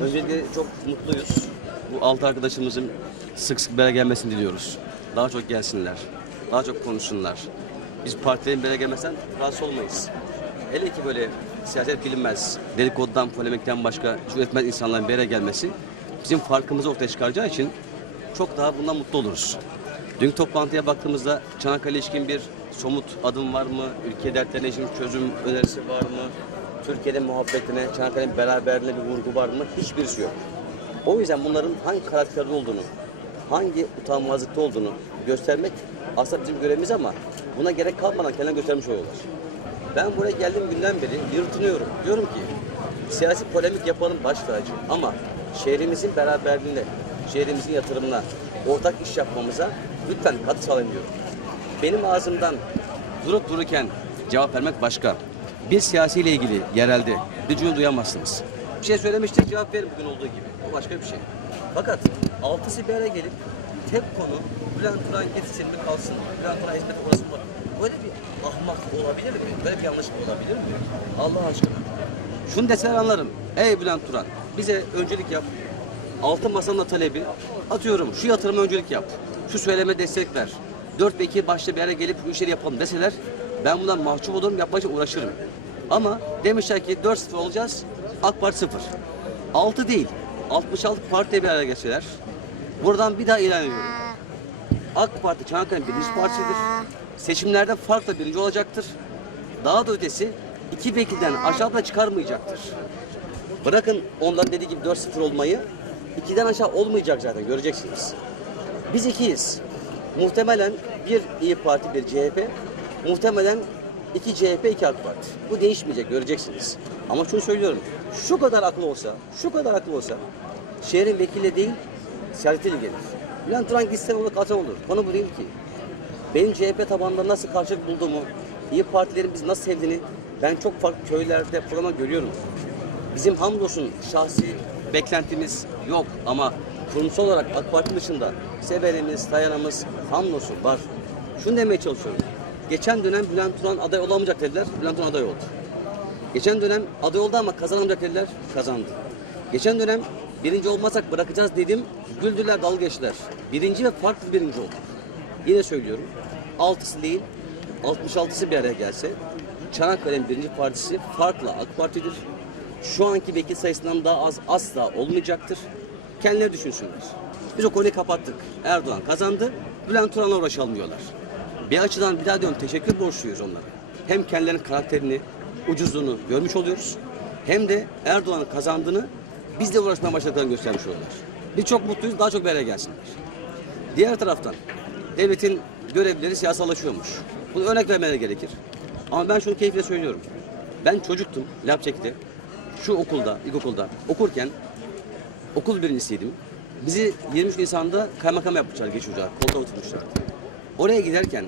Öncelikle çok mutluyuz. Bu altı arkadaşımızın sık sık bere gelmesini diliyoruz. Daha çok gelsinler. Daha çok konuşsunlar. Biz partilerin bere gelmesinden rahatsız olmayız. Hele ki böyle siyaset bilinmez, dedikodudan, polemikten başka hiç üretmez insanların bere gelmesi bizim farkımızı ortaya çıkaracağı için çok daha bundan mutlu oluruz. Dünkü toplantıya baktığımızda Çanakkale ilişkin bir somut adım var mı? Ülke dertlerine ilişkin çözüm önerisi var mı? Türkiye'de muhabbetine, Çanakkale'nin beraberliğine bir vurgu var mı? Hiçbirisi yok. O yüzden bunların hangi karakterde olduğunu, hangi utanmazlıkta olduğunu göstermek aslında bizim görevimiz ama buna gerek kalmadan kendine göstermiş oluyorlar. Ben buraya geldiğim günden beri yırtınıyorum. Diyorum ki siyasi polemik yapalım baş tacı ama şehrimizin beraberliğine, şehrimizin yatırımına, ortak iş yapmamıza lütfen katkı sağlayın diyorum. Benim ağzımdan durup dururken cevap vermek başka. Bir siyasiyle ilgili yerelde cümle duyamazsınız. Bir şey söylemiştik cevap verin bugün olduğu gibi. O başka bir şey. Fakat altısı bir araya gelip tek konu Bülent Turan gitsin mi kalsın, Bülent Turan hizmet orası mı? Böyle bir ahmak olabilir mi? Böyle bir yanlışlık olabilir mi? Allah aşkına. Şunu deseler anlarım. Ey Bülent Turan bize öncelik yap. Altın masanın da talebi. Atıyorum şu yatırıma öncelik yap. Şu söyleme destek ver. Dört ve iki başta bir araya gelip bu işleri yapalım deseler ben bundan mahcup olurum yapmak için uğraşırım. Ama demişler ki 4-0 olacağız. AK Parti 0. 6 değil. 66 partiye bir araya gelseler. Buradan bir daha ilan ediyorum. AK Parti Çanakkale'nin birinci partisidir. Seçimlerde farkla birinci olacaktır. Daha da ötesi iki vekilden aşağıda çıkarmayacaktır. Bırakın ondan dediği gibi 4-0 olmayı, ikiden aşağı olmayacak zaten göreceksiniz. Biz ikiyiz. Muhtemelen bir İyi Parti, bir CHP, muhtemelen iki CHP, iki AK Parti. Bu değişmeyecek göreceksiniz. Ama şunu söylüyorum, şu kadar aklı olsa, şu kadar aklı olsa, şehrin vekili değil, siyasetiyle gelir. Bülent Turan gitse olur, kalsa olur. Konu bu değil ki. Benim CHP tabanında nasıl karşılık bulduğumu, İyi Partilerin bizi nasıl sevdiğini ben çok farklı köylerde falan görüyorum. Bizim hamdolsun şahsi beklentimiz yok ama kurumsal olarak AK Parti dışında severimiz, dayanımız hamdolsun var. Şunu demeye çalışıyorum. Geçen dönem Bülent Turan aday olamayacak dediler, Bülent Turan aday oldu. Geçen dönem aday oldu ama kazanamayacak dediler, kazandı. Geçen dönem birinci olmasak bırakacağız dedim, güldüler, dalga geçtiler. Birinci ve farklı birinci olduk. Yine söylüyorum, altısı değil, 66'sı bir araya gelse, Çanakkale'nin birinci partisi farklı AK Parti'dir. Şu anki vekil sayısından daha az asla olmayacaktır. Kendileri düşünsünler. Biz o konuyu kapattık. Erdoğan kazandı. Bülent Turan'la uğraşalmıyorlar. Bir açıdan bir daha diyorum teşekkür borçluyuz onlara. Hem kendilerinin karakterini, ucuzluğunu görmüş oluyoruz. Hem de Erdoğan'ın kazandığını bizle uğraşmaya başladıklarını göstermiş oluyorlar. Biz çok mutluyuz, daha çok bir araya gelsinler. Diğer taraftan devletin görevlileri siyasallaşıyormuş. Bunu örnek vermeleri gerekir. Ama ben şunu keyifle söylüyorum. Ben çocuktum Lapçek'te. Şu okulda, ilkokulda okurken okul birincisiydim. Bizi 23 Nisan'da kaymakam yapmışlar geç ocağı. Koltuğa oturmuşlar. Oraya giderken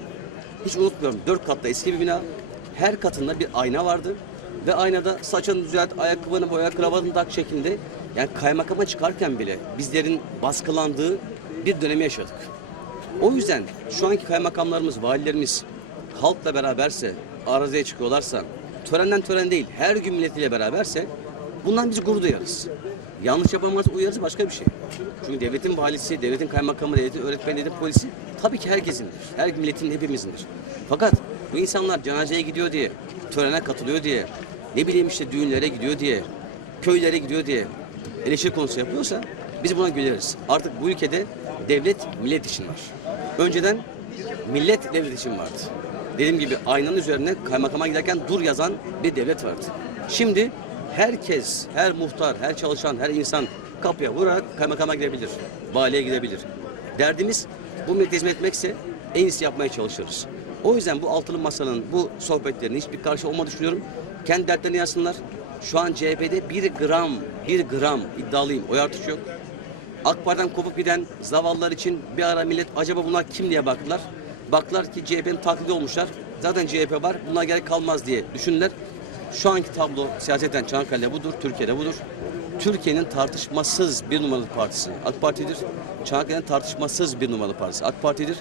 hiç unutmuyorum. Dört katlı eski bir bina. Her katında bir ayna vardı. Ve aynada saçını düzelt, ayakkabını boya, kravatını tak şeklinde. Yani kaymakama çıkarken bile bizlerin baskılandığı bir dönemi yaşadık. O yüzden şu anki kaymakamlarımız, valilerimiz halkla beraberse, araziye çıkıyorlarsa, törenden tören değil, her gün milletiyle beraberse bundan biz gurur duyarız. Yanlış yapamaz uyarız başka bir şey. Çünkü devletin valisi, devletin kaymakamı, devletin öğretmeni, devletin polisi tabii ki herkesindir. Her milletin hepimizindir. Fakat bu insanlar cenazeye gidiyor diye, törene katılıyor diye, ne bileyim işte düğünlere gidiyor diye, köylere gidiyor diye eleştiri konusu yapıyorsa biz buna güleriz. Artık bu ülkede devlet millet için var. Önceden millet devlet için vardı. Dediğim gibi aynanın üzerine kaymakama giderken dur yazan bir devlet vardı. Şimdi herkes, her muhtar, her çalışan, her insan kapıya vurarak kaymakama gidebilir, valiye gidebilir. Derdimiz bu millete hizmet etmekse en iyisi yapmaya çalışırız. O yüzden bu altılı masanın bu sohbetlerinin hiçbir karşı olmadığını düşünüyorum. Kendi dertlerini yazsınlar. Şu an CHP'de bir gram, bir gram iddialıyım. Oy artışı yok. AK Parti'den kopup giden zavallılar için bir ara millet acaba bunlar kim diye baktılar. Baktılar ki CHP'nin taklidi olmuşlar. Zaten CHP var. Buna gerek kalmaz diye düşündüler. Şu anki tablo siyaseten Çanakkale'de budur, Türkiye'de budur. Türkiye'nin tartışmasız bir numaralı partisi AK Parti'dir. Çanakkale'nin tartışmasız bir numaralı partisi AK Parti'dir.